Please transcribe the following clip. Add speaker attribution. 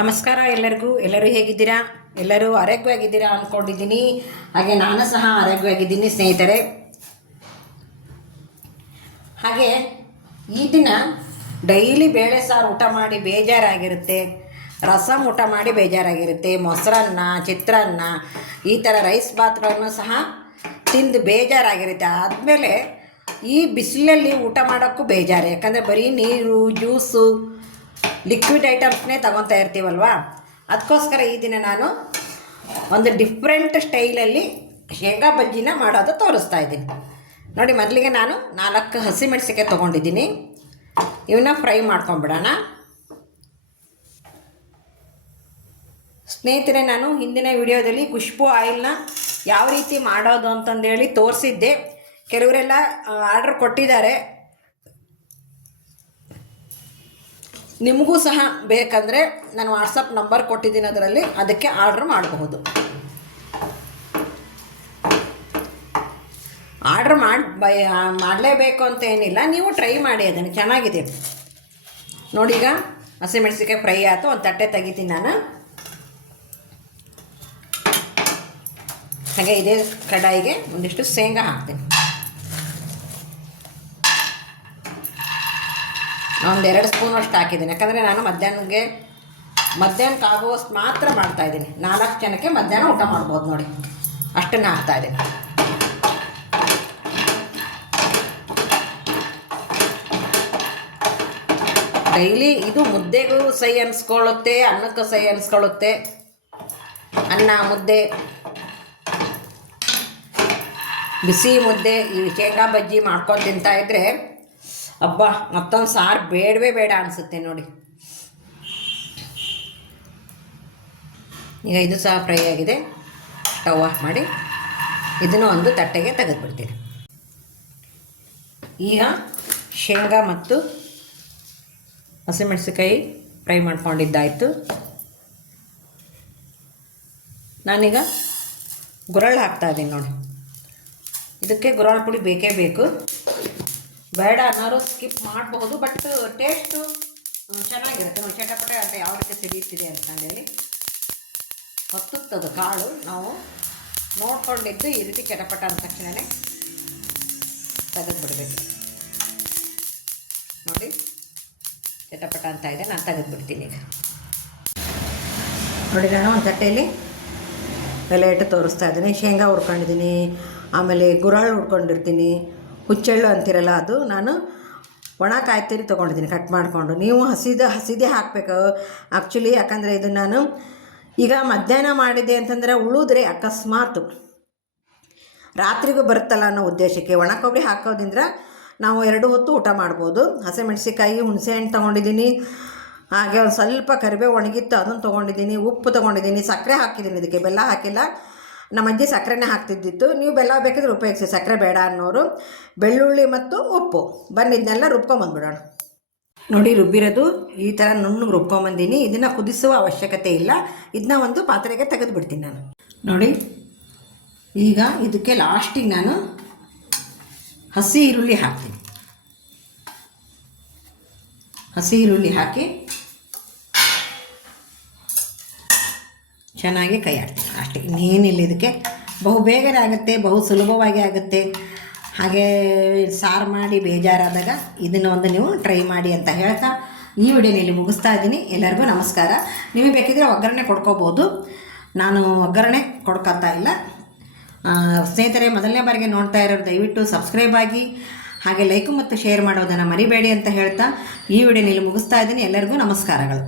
Speaker 1: ನಮಸ್ಕಾರ ಎಲ್ಲರಿಗೂ. ಎಲ್ಲರೂ ಹೇಗಿದ್ದೀರಾ? ಎಲ್ಲರೂ ಆರೋಗ್ಯವಾಗಿದ್ದೀರಾ ಅಂದ್ಕೊಂಡಿದ್ದೀನಿ ಹಾಗೆ ನಾನು ಸಹ ಆರೋಗ್ಯವಾಗಿದ್ದೀನಿ ಸ್ನೇಹಿತರೆ. ಹಾಗೆ ಈ ದಿನ ಡೈಲಿ ಬೇಳೆ ಸಾರು ಊಟ ಮಾಡಿ ಬೇಜಾರಾಗಿರುತ್ತೆ. ರಸಮ್ ಊಟ ಮಾಡಿ ಬೇಜಾರಾಗಿರುತ್ತೆ. ಮೊಸರನ್ನ, ಚಿತ್ರಾನ್ನ, ಈ ಥರ ರೈಸ್ ಬಾತ್ಗಳನ್ನು ಸಹ ತಿಂದು ಬೇಜಾರಾಗಿರುತ್ತೆ. ಆದಮೇಲೆ ಈ ಬಿಸಿಲಲ್ಲಿ ಊಟ ಮಾಡೋಕ್ಕೂ ಬೇಜಾರು. ಯಾಕಂದರೆ ಬರೀ ನೀರು, ಜ್ಯೂಸು ಲಿಕ್ವಿಡ್ ಐಟಮ್ಸ್ನೇ ತಗೊತಾ ಇರ್ತೀವಲ್ವಾ? ಅದಕ್ಕೋಸ್ಕರ ಈ ದಿನ ನಾನು ಒಂದು ಡಿಫ್ರೆಂಟ್ ಸ್ಟೈಲಲ್ಲಿ ಶೇಂಗಾ ಬಜ್ಜಿನ ಮಾಡೋದು ತೋರಿಸ್ತಾ ಇದ್ದೀನಿ. ನೋಡಿ, ಮೊದಲಿಗೆ ನಾನು ನಾಲ್ಕು ಹಸಿಮೆಣಸಿಕಾಯಿ ತೊಗೊಂಡಿದ್ದೀನಿ. ಇವನ್ನ ಫ್ರೈ ಮಾಡ್ಕೊಂಬಿಡೋಣ. ಸ್ನೇಹಿತರೆ, ನಾನು ಹಿಂದಿನ ವಿಡಿಯೋದಲ್ಲಿ ಖುಷ್ಬು ಆಯಿಲ್ನ ಯಾವ ರೀತಿ ಮಾಡೋದು ಅಂತಂದೇಳಿ ತೋರಿಸಿದ್ದೆ. ಕೆಲವರೆಲ್ಲ ಆರ್ಡ್ರ್ ಕೊಟ್ಟಿದ್ದಾರೆ. ನಿಮಗೂ ಸಹ ಬೇಕಂದರೆ ನಾನು ವಾಟ್ಸಪ್ ನಂಬರ್ ಕೊಟ್ಟಿದ್ದೀನಿ ಅದರಲ್ಲಿ, ಅದಕ್ಕೆ ಆರ್ಡ್ರ್ ಮಾಡಬಹುದು. ಆರ್ಡ್ರ್ ಮಾಡಿ ಬೈ ಮಾಡಲೇಬೇಕು ಅಂತ ಏನಿಲ್ಲ, ನೀವು ಟ್ರೈ ಮಾಡಿ ಅದನ್ನು, ಚೆನ್ನಾಗಿದೆ. ನೋಡಿ ಈಗ ಹಸಿಮೆಣಸಿಕಾಯಿ ಫ್ರೈ ಆಯಿತು, ಒಂದು ತಟ್ಟೆ ತೆಗಿತೀನಿ ನಾನು. ಹಾಗೆ ಇದೇ ಕಡಾಯಿಗೆ ಒಂದಿಷ್ಟು ಶೇಂಗಾ ಹಾಕ್ತೀನಿ. ಒಂದು ಎರಡು ಸ್ಪೂನ್ ಅಷ್ಟು ಹಾಕಿದ್ದೀನಿ. ಯಾಕಂದರೆ ನಾನು ಮಧ್ಯಾಹ್ನಕ್ಕೆ ಮಧ್ಯಾಹ್ನಕ್ಕೆ ಆಗುವಷ್ಟು ಮಾತ್ರ ಮಾಡ್ತಾಯಿದ್ದೀನಿ ನಾಲ್ಕು ಜನಕ್ಕೆ ಮಧ್ಯಾಹ್ನ ಊಟ ಮಾಡ್ಬೋದು ನೋಡಿ. ಅಷ್ಟನ್ನು ಹಾಕ್ತಾಯಿದ್ದೀನಿ ಡೈಲಿ ಇದು ಮುದ್ದೆಗೂ ಸೈ ಅನ್ಸ್ಕೊಳ್ಳುತ್ತೆ, ಅನ್ನಕ್ಕೂ ಸೈ ಅನ್ಸ್ಕೊಳ್ಳುತ್ತೆ. ಅನ್ನ, ಮುದ್ದೆ, ಬಿಸಿ ಮುದ್ದೆ, ಈ ಶೇಂಗಾ ಬಜ್ಜಿ ಮಾಡ್ಕೊಂಡು ತಿಂತಾ ಇದ್ದರೆ ಅಬ್ಬಾ, ಮತ್ತೊಂದು ಸಾರು ಬೇಡವೇ ಬೇಡ ಅನಿಸುತ್ತೆ ನೋಡಿ. ಈಗ ಇದು ಸಹ ಫ್ರೈ ಆಗಿದೆ. ಸ್ಟವ್ ಆಫ್ ಮಾಡಿ ಇದನ್ನು ಒಂದು ತಟ್ಟೆಗೆ ತೆಗೆದುಬಿಡ್ತೀನಿ. ಈಗ ಶೇಂಗಾ ಮತ್ತು ಹಸಿಮೆಣಸಿಕಾಯಿ ಫ್ರೈ ಮಾಡ್ಕೊಂಡಿದ್ದಾಯಿತು. ನಾನೀಗ ಗುರಳ್ ಹಾಕ್ತಾ ಇದ್ದೀನಿ ನೋಡಿ. ಇದಕ್ಕೆ ಗುರಳ್ ಪುಡಿ ಬೇಕೇ ಬೇಕು. ಬೇಡ ಅನ್ನೋರು ಸ್ಕಿಪ್ ಮಾಡಬಹುದು ಬಟ್ ಟೇಸ್ಟು ಚೆನ್ನಾಗಿರುತ್ತೆ. ನಾವು ಚಟಪಟ ಅಂತ ಯಾವ ರೀತಿ ಸಿಡಿಯುತ್ತಿದೆ ಅಂತಂದೇಳಿ ಹೊತ್ತುತ್ತದು ಕಾಳು. ನಾವು ನೋಡ್ಕೊಂಡಿದ್ದು ಈ ರೀತಿ ಚಟಪಟ ಅಂದ ತಕ್ಷಣವೇ ತೆಗೆದುಬಿಡ್ಬೇಕು. ನೋಡಿ, ಚಟಪಟ ಅಂತ ಇದೆ. ನಾನು ತೆಗೆದುಬಿಡ್ತೀನಿ ಈಗ. ನೋಡಿ ನಾನು ಒಂದು ತಟ್ಟೆಯಲ್ಲಿ ಬೆಲೆ ಇಟ್ಟು ತೋರಿಸ್ತಾ ಇದ್ದೀನಿ. ಶೇಂಗಾ ಹುರ್ಕೊಂಡಿದ್ದೀನಿ, ಆಮೇಲೆ ಗುರಾಳು ಹುಡ್ಕೊಂಡಿರ್ತೀನಿ ಹುಚ್ಚೆಳ್ಳು ಅಂತಿರಲ್ಲ ಅದು, ನಾನು ಒಣ ಕಾಯ್ತೀರಿ ತೊಗೊಂಡಿದ್ದೀನಿ ಕಟ್ ಮಾಡಿಕೊಂಡು. ನೀವು ಹಸಿದ, ಹಸಿದೇ ಹಾಕಬೇಕು. ಆ್ಯಕ್ಚುಲಿ ಯಾಕಂದರೆ ಇದು ನಾನು ಈಗ ಮಧ್ಯಾಹ್ನ ಮಾಡಿದೆ ಅಂತಂದರೆ ಉಳಿದ್ರೆ ಅಕಸ್ಮಾತ್ ರಾತ್ರಿಗೂ ಬರುತ್ತಲ್ಲ ಅನ್ನೋ ಉದ್ದೇಶಕ್ಕೆ ಒಣ ಕೊಬ್ಬರಿ ಹಾಕೋದ್ರಿಂದ ನಾವು ಎರಡು ಹೊತ್ತು ಊಟ ಮಾಡ್ಬೋದು. ಹಸಿಮೆಣ್ಸಿಕಾಯಿ ಹುಣಸೆ ಹಣ್ಣು ತೊಗೊಂಡಿದ್ದೀನಿ. ಹಾಗೆ ಒಂದು ಸ್ವಲ್ಪ ಕರಿಬೇವು ಒಣಗಿತ್ತು ಅದನ್ನು ತೊಗೊಂಡಿದ್ದೀನಿ. ಉಪ್ಪು ತೊಗೊಂಡಿದ್ದೀನಿ. ಸಕ್ಕರೆ ಹಾಕಿದ್ದೀನಿ, ಇದಕ್ಕೆ ಬೆಲ್ಲ ಹಾಕಿಲ್ಲ. ನಮ್ಮ ಅಜ್ಜಿ ಸಕ್ಕರೆನೇ ಹಾಕ್ತಿದ್ದಿತ್ತು. ನೀವು ಬೆಲ್ಲ ಬೇಕಿದ್ರೆ ಉಪಯೋಗಿಸಿ. ಸಕ್ಕರೆ ಬೇಡ ಅನ್ನೋರು ಬೆಳ್ಳುಳ್ಳಿ ಮತ್ತು ಉಪ್ಪು. ಬಂದಿದ್ದನ್ನೆಲ್ಲ ರುಬ್ಕೊಂಬಂದ್ಬಿಡೋಣ. ನೋಡಿ ರುಬ್ಬಿರೋದು ಈ ಥರ ನುಣ್ಣು ರುಬ್ಕೊಂಬಂದೀನಿ. ಇದನ್ನು ಕುದಿಸುವ ಅವಶ್ಯಕತೆ ಇಲ್ಲ. ಇದನ್ನ ಒಂದು ಪಾತ್ರೆಗೆ ತೆಗೆದು ಬಿಡ್ತೀನಿ ನಾನು. ನೋಡಿ, ಈಗ ಇದಕ್ಕೆ ಲಾಸ್ಟಿಗೆ ನಾನು ಹಸಿ ಈರುಳ್ಳಿ ಹಾಕ್ತೀನಿ. ಹಸಿ ಈರುಳ್ಳಿ ಹಾಕಿ ಚೆನ್ನಾಗಿ ಕೈ ಆಡ್ತೀನಿ. ಅಷ್ಟೇ. ಇನ್ನೇನಿಲ್ಲ ಇದಕ್ಕೆ. ಬಹು ಬೇಗನೆ ಆಗುತ್ತೆ, ಬಹು ಸುಲಭವಾಗಿ ಆಗುತ್ತೆ. ಹಾಗೆ ಸಾರು ಮಾಡಿ ಬೇಜಾರಾದಾಗ ಇದನ್ನು ಒಂದು ನೀವು ಟ್ರೈ ಮಾಡಿ ಅಂತ ಹೇಳ್ತಾ ಈ ವಿಡಿಯೋನ ಇಲ್ಲಿ ಮುಗಿಸ್ತಾ ಇದ್ದೀನಿ. ಎಲ್ಲರಿಗೂ ನಮಸ್ಕಾರ. ನಿಮಗೆ ಬೇಕಿದ್ರೆ ಒಗ್ಗರಣೆ ಕೊಡ್ಕೋಬೋದು. ನಾನು ಒಗ್ಗರಣೆ ಕೊಡ್ಕೊತಾ ಇಲ್ಲ. ಸ್ನೇಹಿತರೆ, ಮೊದಲನೇ ಬಾರಿಗೆ ನೋಡ್ತಾ ಇರೋರು ದಯವಿಟ್ಟು ಸಬ್ಸ್ಕ್ರೈಬ್ ಆಗಿ, ಹಾಗೆ ಲೈಕ್ ಮತ್ತು ಶೇರ್ ಮಾಡೋದನ್ನು ಮರಿಬೇಡಿ ಅಂತ ಹೇಳ್ತಾ ಈ ವಿಡಿಯೋನ ಇಲ್ಲಿ ಮುಗಿಸ್ತಾ ಇದ್ದೀನಿ. ಎಲ್ಲರಿಗೂ ನಮಸ್ಕಾರಗಳು.